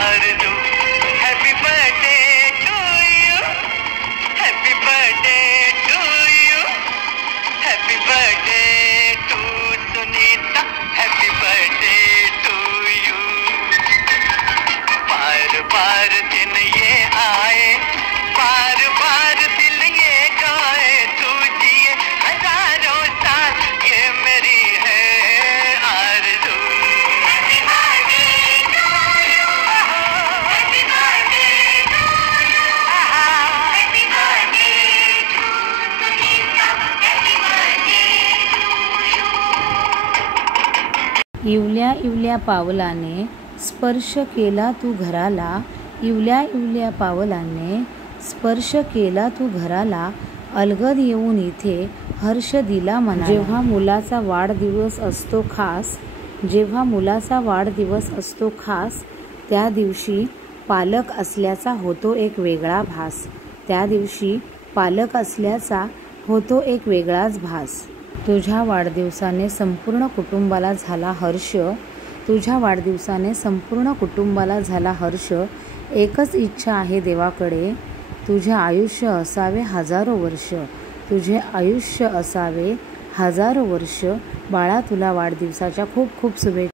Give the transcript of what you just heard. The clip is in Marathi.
Arzoo happy birthday to you, happy birthday to you, happy birthday to Sunita, happy birthday to you. बार बार दिन ये आए, बार बार दिल ये गाए, तू जिए हजारों साल, ये मेरी है आरज़ू। Happy birthday to you, happy birthday to you, happy birthday to Sunita, happy birthday to you. इवल्या इवल्या पावलाने स्पर्श केला तू घराला, इवल्या इवल्या पावलाने स्पर्श केला तू घराला, अलगद येऊन इथे हर्ष दिला मनाला। जेव्हा मुलाचा वाढदिवस असतो खास, जेव्हा मुलाचा वाढदिवस असतो खास, त्या दिवशी पालक असल्याचा होतो एक वेगळा भास, त्या दिवशी पालक असल्याचा होतो एक वेगळाच भास। तुझ्या वाढदिवसाने संपूर्ण कुटुंबाला झाला हर्ष, तुझ्या वाढदिवसाने संपूर्ण कुटुंबाला झाला हर्ष। एकच इच्छा आहे देवाकडे, तुझे आयुष्य असावे हजारो वर्ष, तुझे आयुष्य असावे हजारो वर्ष। बाळा, तुला वाढदिवसाच्या खूप खूप शुभेच्छा।